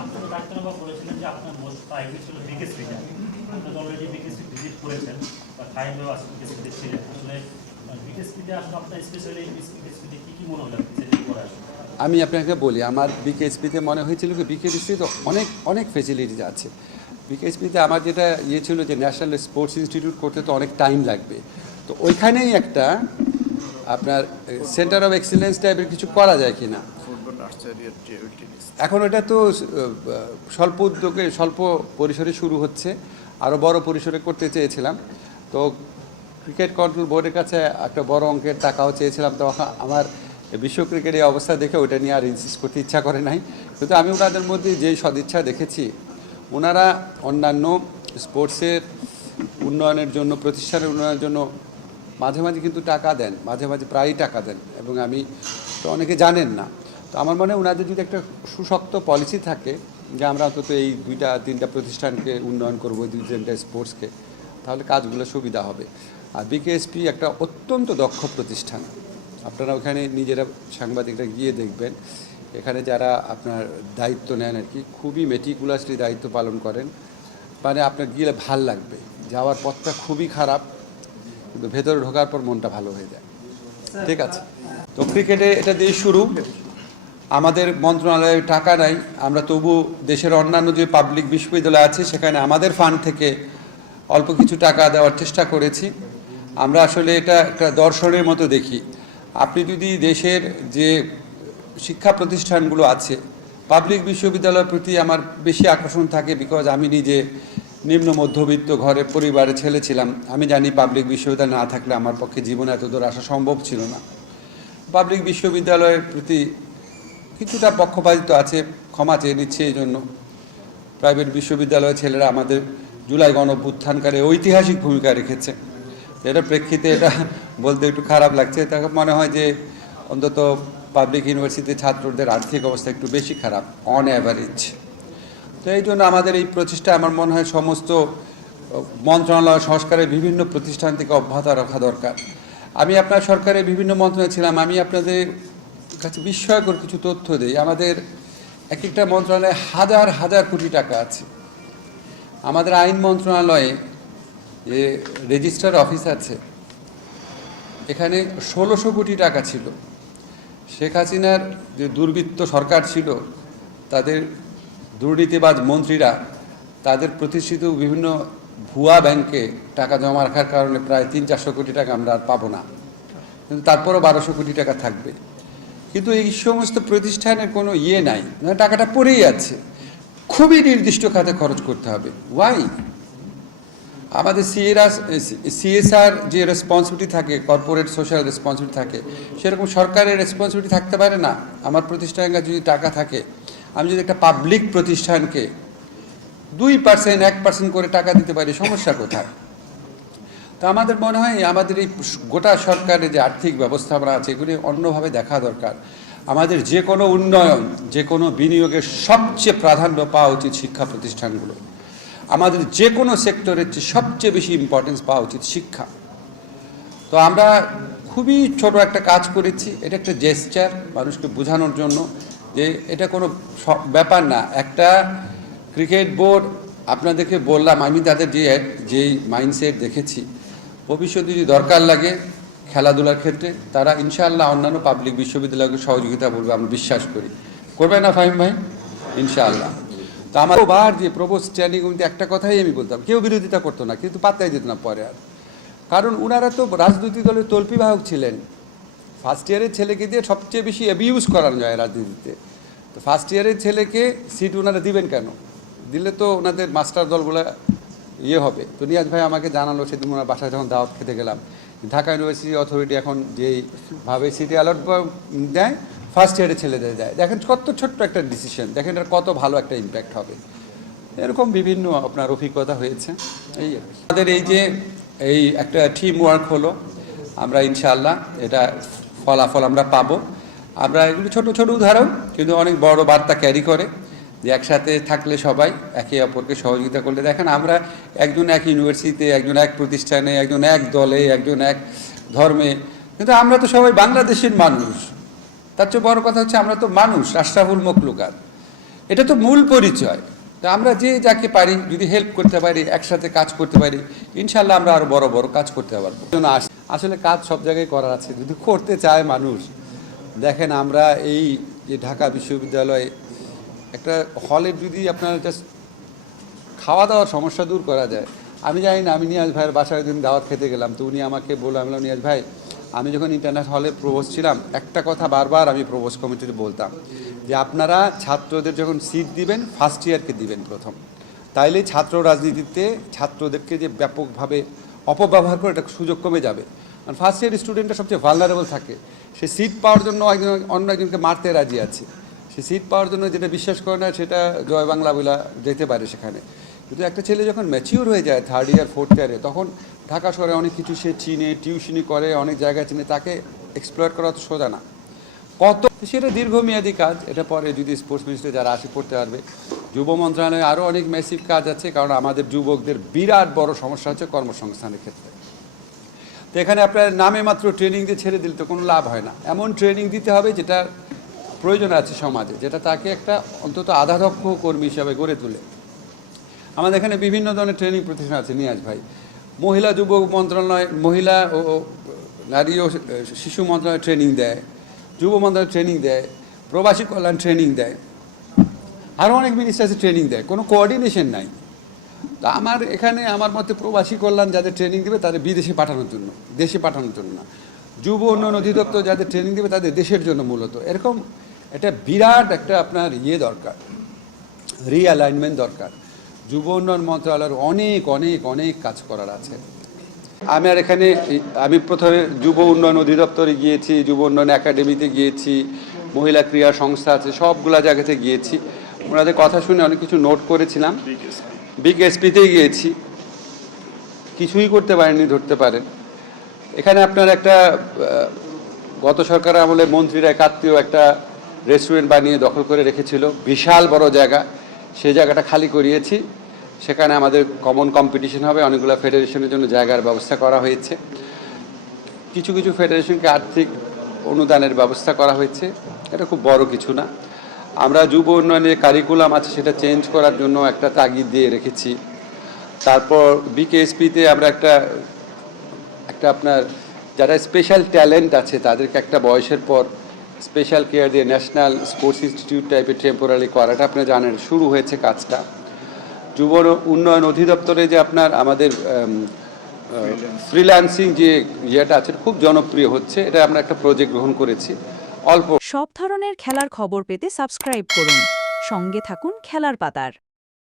আপনার ডাক্তারবাবু বলেছিলেন যে আপনার মোস্ট প্রায়োরিটি ছিল বিকেএসপিটা। আপনি অলরেডি বিকেএসপি ভিজিট করেছেন বা ফাইনও আছে বিকেএসপিতে ছিলেন। আসলে বিকেএসপিতে আসলে আপনার স্পেশালি বিকেএসপিতে কি মনে হলো ভিজিট করে আসলে? আমি আপনাকে বলি, আমার বিকেএসপিতে মনে হয়েছিল কি বিকেএসপিতে অনেক অনেক ফেসিলিটিস আছে। বিকেএসপিতে আমার যেটা ইয়ে ছিল যে ন্যাশনাল স্পোর্টস ইনস্টিটিউট করতে তো অনেক টাইম লাগবে, তো ওইখানেই একটা আপনার সেন্টার অফ এক্সিলেন্স টাইপের কিছু করা যায় কি না। এখন ওটা তো স্বল্প উদ্যোগে স্বল্প পরিসরে শুরু হচ্ছে, আরও বড় পরিসরে করতে চেয়েছিলাম। তো ক্রিকেট কন্ট্রোল বোর্ডের কাছে একটা বড় অঙ্কের টাকাও চেয়েছিলাম, তো আমার বিশ্ব ক্রিকেটের অবস্থা দেখে ওইটা নিয়ে আর ইনসিস্ট করতে ইচ্ছা করে নাই। কিন্তু আমি ওনাদের মধ্যে যেই সদিচ্ছা দেখেছি, ওনারা অন্যান্য স্পোর্টসের উন্নয়নের জন্য, প্রতিষ্ঠানের উন্নয়নের জন্য মাঝে মাঝে কিন্তু টাকা দেন, মাঝে মাঝে প্রায়ই টাকা দেন, এবং আমি তো অনেকে জানেন না। তো আমার মনে হয় ওনাদের যদি একটা সুশক্ত পলিসি থাকে যে আমরা অন্তত এই 2-3টা প্রতিষ্ঠানকে উন্নয়ন করবো, 2-3টা স্পোর্টসকে, তাহলে কাজগুলো সুবিধা হবে। আর বিকেএসপি একটা অত্যন্ত দক্ষ প্রতিষ্ঠান। আপনারা ওখানে নিজেরা সাংবাদিকরা গিয়ে দেখবেন, এখানে যারা আপনার দায়িত্ব নেন আর কি, খুবই মেটিকুলাসলি দায়িত্ব পালন করেন। মানে আপনার গিয়ে ভাল লাগবে। যাওয়ার পথটা খুবই খারাপ, কিন্তু ভেতরে ঢোকার পর মনটা ভালো হয়ে যায়। ঠিক আছে, তো ক্রিকেটে এটা দিয়ে শুরু। আমাদের মন্ত্রণালয়ে টাকা নাই, আমরা তবু দেশের অন্যান্য যে পাবলিক বিশ্ববিদ্যালয় আছে সেখানে আমাদের ফান্ড থেকে অল্প কিছু টাকা দেওয়ার চেষ্টা করেছি। আমরা আসলে এটা একটা দর্শনের মতো দেখি। আপনি যদি দেশের যে শিক্ষা প্রতিষ্ঠানগুলো আছে, পাবলিক বিশ্ববিদ্যালয়ের প্রতি আমার বেশি আকর্ষণ থাকে, বিকজ আমি নিজে নিম্ন মধ্যবিত্ত ঘরের পরিবারের ছেলে ছিলাম। আমি জানি পাবলিক বিশ্ববিদ্যালয় না থাকলে আমার পক্ষে জীবনে এত দূর আসা সম্ভব ছিল না। পাবলিক বিশ্ববিদ্যালয়ের প্রতি কিছুটা পক্ষপাতিত্ব আছে, ক্ষমা চেয়ে নিচ্ছে। এই জন্য প্রাইভেট বিশ্ববিদ্যালয়ের ছেলেরা আমাদের জুলাই গণঅভ্যুত্থানকালে ঐতিহাসিক ভূমিকা রেখেছে। এটার প্রেক্ষিতে এটা বলতে একটু খারাপ লাগছে। তাকে মনে হয় যে অন্তত পাবলিক ইউনিভার্সিটির ছাত্রদের আর্থিক অবস্থা একটু বেশি খারাপ অন অ্যাভারেজ। তো এই জন্য আমাদের এই প্রচেষ্টা আমার মনে হয় সমস্ত মন্ত্রণালয়, সংস্কারের বিভিন্ন প্রতিষ্ঠান থেকে অব্যাহত রাখা দরকার। আমি আপনার সরকারের বিভিন্ন মন্ত্রণালয়ে ছিলাম, আমি আপনাদের কাছে বিস্ময়কর কিছু তথ্য দিই। আমাদের এক একটা মন্ত্রণালয়ে হাজার হাজার কোটি টাকা আছে। আমাদের আইন মন্ত্রণালয়ে যে রেজিস্ট্রার অফিস আছে, এখানে 1600 কোটি টাকা ছিল। শেখ হাসিনার যে দুর্বৃত্ত সরকার ছিল, তাদের দুর্নীতিবাজ মন্ত্রীরা তাদের প্রতিষ্ঠিত বিভিন্ন ভুয়া ব্যাংকে টাকা জমা রাখার কারণে প্রায় 300-400 কোটি টাকা আমরা আর পাবো না, কিন্তু তারপরও 1200 কোটি টাকা থাকবে। কিন্তু এই সমস্ত প্রতিষ্ঠানের কোনো ইয়ে নাই, টাকাটা পড়েই আছে। খুবই নির্দিষ্ট খাতে খরচ করতে হবে। ওয়াই? আমাদের সিএসআর যে রেসপন্সিবিলিটি থাকে, কর্পোরেট সোশ্যাল রেসপন্সিবিলিটি থাকে, সেরকম সরকারের রেসপন্সিবিলিটি থাকতে পারে না? আমার প্রতিষ্ঠানের কাছে যদি টাকা থাকে, আমি যদি একটা পাবলিক প্রতিষ্ঠানকে 2%, 1% করে টাকা দিতে পারি, সমস্যা কোথায়? তো আমাদের মনে হয় আমাদের এই গোটা সরকারের যে আর্থিক ব্যবস্থাপনা আছে, এগুলি অন্যভাবে দেখা দরকার। আমাদের যে কোনো উন্নয়ন, যে কোনো বিনিয়োগের সবচেয়ে প্রাধান্য পাওয়া উচিত শিক্ষা প্রতিষ্ঠানগুলো। আমাদের যে কোনো সেক্টরের চেয়ে সবচেয়ে বেশি ইম্পর্টেন্স পাওয়া উচিত শিক্ষা। তো আমরা খুবই ছোট একটা কাজ করেছি, এটা একটা জেস্চার মানুষকে বোঝানোর জন্য যে এটা কোনো ব্যাপার না। একটা ক্রিকেট বোর্ড, আপনাদেরকে বললাম, আমি তাদের যেই মাইন্ডসেট দেখেছি, ভবিষ্যতে যদি দরকার লাগে খেলাধুলার ক্ষেত্রে, তারা ইনশাআল্লাহ অন্যান্য পাবলিক বিশ্ববিদ্যালয়কে সহযোগিতা করবে, আমরা বিশ্বাস করি। করবে না ফাহিম ভাই? ইনশাআল্লাহ। তো আমার বার যে প্রবোস্ট স্ট্যান্ডিং কমিটি, একটা কথাই আমি বলতাম, কেউ বিরোধিতা করতো না, কিন্তু পাত্তাই দিত না পরে আর। কারণ ওনারা তো রাজনৈতিক দলের তল্পিবাহক ছিলেন। ফার্স্ট ইয়ারের ছেলেকে দিয়ে সবচেয়ে বেশি অ্যাবিউজ করানো যায় রাজনীতিতে। তো ফার্স্ট ইয়ারের ছেলেকে সিট ওনারা দিবেন কেন? দিলে তো ওনাদের মাস্টার দলগুলো ইয়ে হবে। তো নিয়াজ ভাই আমাকে জানালো, সেদিন ওনার বাসায় যখন দাওয়াত খেতে গেলাম, ঢাকা ইউনিভার্সিটি অথরিটি এখন যেইভাবে সিটি অ্যালট দেয়, ফার্স্ট ইয়ারে ছেলেদের দেয়। দেখেন কত ছোট্ট একটা ডিসিশন, দেখেন এটা কত ভালো একটা ইম্প্যাক্ট হবে। এরকম বিভিন্ন আপনার অভিজ্ঞতা হয়েছে। এই আমাদের এই একটা টিম ওয়ার্ক হলো, আমরা ইনশাআল্লাহ এটা ফলাফল আমরা পাবো। আমরা এগুলো ছোট ছোট উদাহরণ, কিন্তু অনেক বড় বার্তা ক্যারি করে, যে একসাথে থাকলে সবাই একে অপরকে সহযোগিতা করলে। দেখেন আমরা একজন এক ইউনিভার্সিটিতে, একজন এক প্রতিষ্ঠানে, একজন এক দলে, একজন এক ধর্মে, কিন্তু আমরা তো সবাই বাংলাদেশের মানুষ। তার চেয়ে বড় কথা হচ্ছে আমরা তো মানুষ, আশরাফুল মখলুকাত। এটা তো মূল পরিচয়। তো আমরা যে যাকে পারি যদি হেল্প করতে পারি, একসাথে কাজ করতে পারি, ইনশাল্লাহ আমরা আরও বড় বড় কাজ করতে পারবো। আসলে কাজ সব জায়গায় করার আছে, যদি করতে চায় মানুষ। দেখেন আমরা এই যে ঢাকা বিশ্ববিদ্যালয়ে একটা হলে যদি আপনার জাস্ট খাওয়া দাওয়ার সমস্যা দূর করা যায়, আমি জানি না, আমি নিয়াজ ভাইয়ের বাসায় দিন দাওয়াত খেতে গেলাম, তো উনি আমাকে বললাম, নিয়াজ ভাই আমি যখন ইন্টারনেট হলে প্রভোস্ট ছিলাম একটা কথা বারবার আমি প্রভোস্ট কমিটিতে বলতাম যে আপনারা ছাত্রদের যখন সিট দিবেন ফার্স্ট ইয়ারকে দিবেন প্রথম, তাইলে ছাত্র রাজনীতিতে ছাত্রদেরকে যে ব্যাপকভাবে অপব্যবহার করে এটা সুযোগ কমে যাবে। কারণ ফার্স্ট ইয়ার স্টুডেন্টরা সবচেয়ে ভালনারেবল থাকে, সে সিট পাওয়ার জন্য অন্য একজনকে মারতে রাজি আছে, সে সিট পাওয়ার জন্য যেটা বিশ্বাস করে না সেটা জয় বাংলা বলা যেতে পারে সেখানে। কিন্তু একটা ছেলে যখন ম্যাচিওর হয়ে যায় থার্ড ইয়ার ফোর্থ ইয়ারে, তখন ঢাকা শহরে অনেক কিছু সে চিনে, টিউশনি করে, অনেক জায়গায় চিনে, তাকে এক্সপ্লয়েট করা তো সোজা না। কত সেটা দীর্ঘমেয়াদী কাজ, এটা পরে যদি স্পোর্টস মিনিস্ট্রি যারা আসে করতে পারবে। যুব মন্ত্রণালয়ে আরও অনেক ম্যাসিভ কাজ আছে, কারণ আমাদের যুবকদের বিরাট বড় সমস্যা হচ্ছে কর্মসংস্থানের ক্ষেত্রে। তো এখানে আপনার নামে মাত্র ট্রেনিং দিয়ে ছেড়ে দিলে তো কোনো লাভ হয় না, এমন ট্রেনিং দিতে হবে যেটা প্রয়োজন আছে সমাজে, যেটা তাকে একটা অন্তত আধাদক্ষ কর্মী হিসাবে গড়ে তোলে। আমাদের এখানে বিভিন্ন ধরনের ট্রেনিং প্রতিষ্ঠান আছে নিয়াজ ভাই, মহিলা যুব মন্ত্রণালয়, মহিলা ও নারী ও শিশু মন্ত্রণালয় ট্রেনিং দেয়, যুব মন্ত্রণালয় ট্রেনিং দেয়, প্রবাসী কল্যাণ ট্রেনিং দেয়, আরও অনেক মিনিস্টার আছে ট্রেনিং দেয়, কোনো কোঅর্ডিনেশন নাই। তা আমার এখানে আমার মতে প্রবাসী কল্যাণ যাদের ট্রেনিং দেবে তাদের বিদেশে পাঠানোর জন্য, দেশে পাঠানোর জন্য না। যুব উন্নয়ন অধিদপ্তর যাদের ট্রেনিং দেবে তাদের দেশের জন্য মূলত। এরকম একটা বিরাট একটা আপনার দরকার, রিঅ্যালাইনমেন্ট দরকার। যুব উন্নয়ন মন্ত্রণালয়ের অনেক অনেক অনেক কাজ করার আছে। আমি প্রথমে যুব উন্নয়ন অধিদপ্তরে গিয়েছি, যুব উন্নয়ন একাডেমিতে গিয়েছি, মহিলা ক্রীড়া সংস্থা আছে, সবগুলা জায়গাতে গিয়েছি। ওনাদের কথা শুনে অনেক কিছু নোট করেছিলাম। বিকেএসপিতে গিয়েছি, কিছুই করতে পারেনি ধরতে পারেন। এখানে আপনার একটা গত সরকার আমলে মন্ত্রীরা একাত্মীয় একটা রেস্টুরেন্ট বানিয়ে দখল করে রেখেছিল, বিশাল বড় জায়গা, সেই জায়গাটা খালি করিয়েছি। সেখানে আমাদের কমন কম্পিটিশন হবে, অনেকগুলো ফেডারেশনের জন্য জায়গার ব্যবস্থা করা হয়েছে, কিছু কিছু ফেডারেশনকে আর্থিক অনুদানের ব্যবস্থা করা হয়েছে। এটা খুব বড় কিছু না। আমরা যুব উন্নয়নের কারিকুলাম আছে সেটা চেঞ্জ করার জন্য একটা তাগিদ দিয়ে রেখেছি। তারপর বিকেএসপিতে আমরা একটা আপনার যারা স্পেশাল ট্যালেন্ট আছে তাদেরকে একটা বয়সের পর স্পেশাল কেয়ার দিয়ে ন্যাশনাল স্পোর্টস ইনস্টিটিউট টাইপের টেম্পোরারি করাটা আপনি জানেন শুরু হয়েছে কাজটা। যুব উন্নয়ন অধিদপ্তরে যে আপনার আমাদের ফ্রিল্যান্সিং যে ইয়েটা আছে খুব জনপ্রিয় হচ্ছে, এটা আমরা একটা প্রজেক্ট গ্রহণ করেছি। সব ধরনের খেলার খবর পেতে সাবস্ক্রাইব করুন, সঙ্গে থাকুন খেলার পাতার।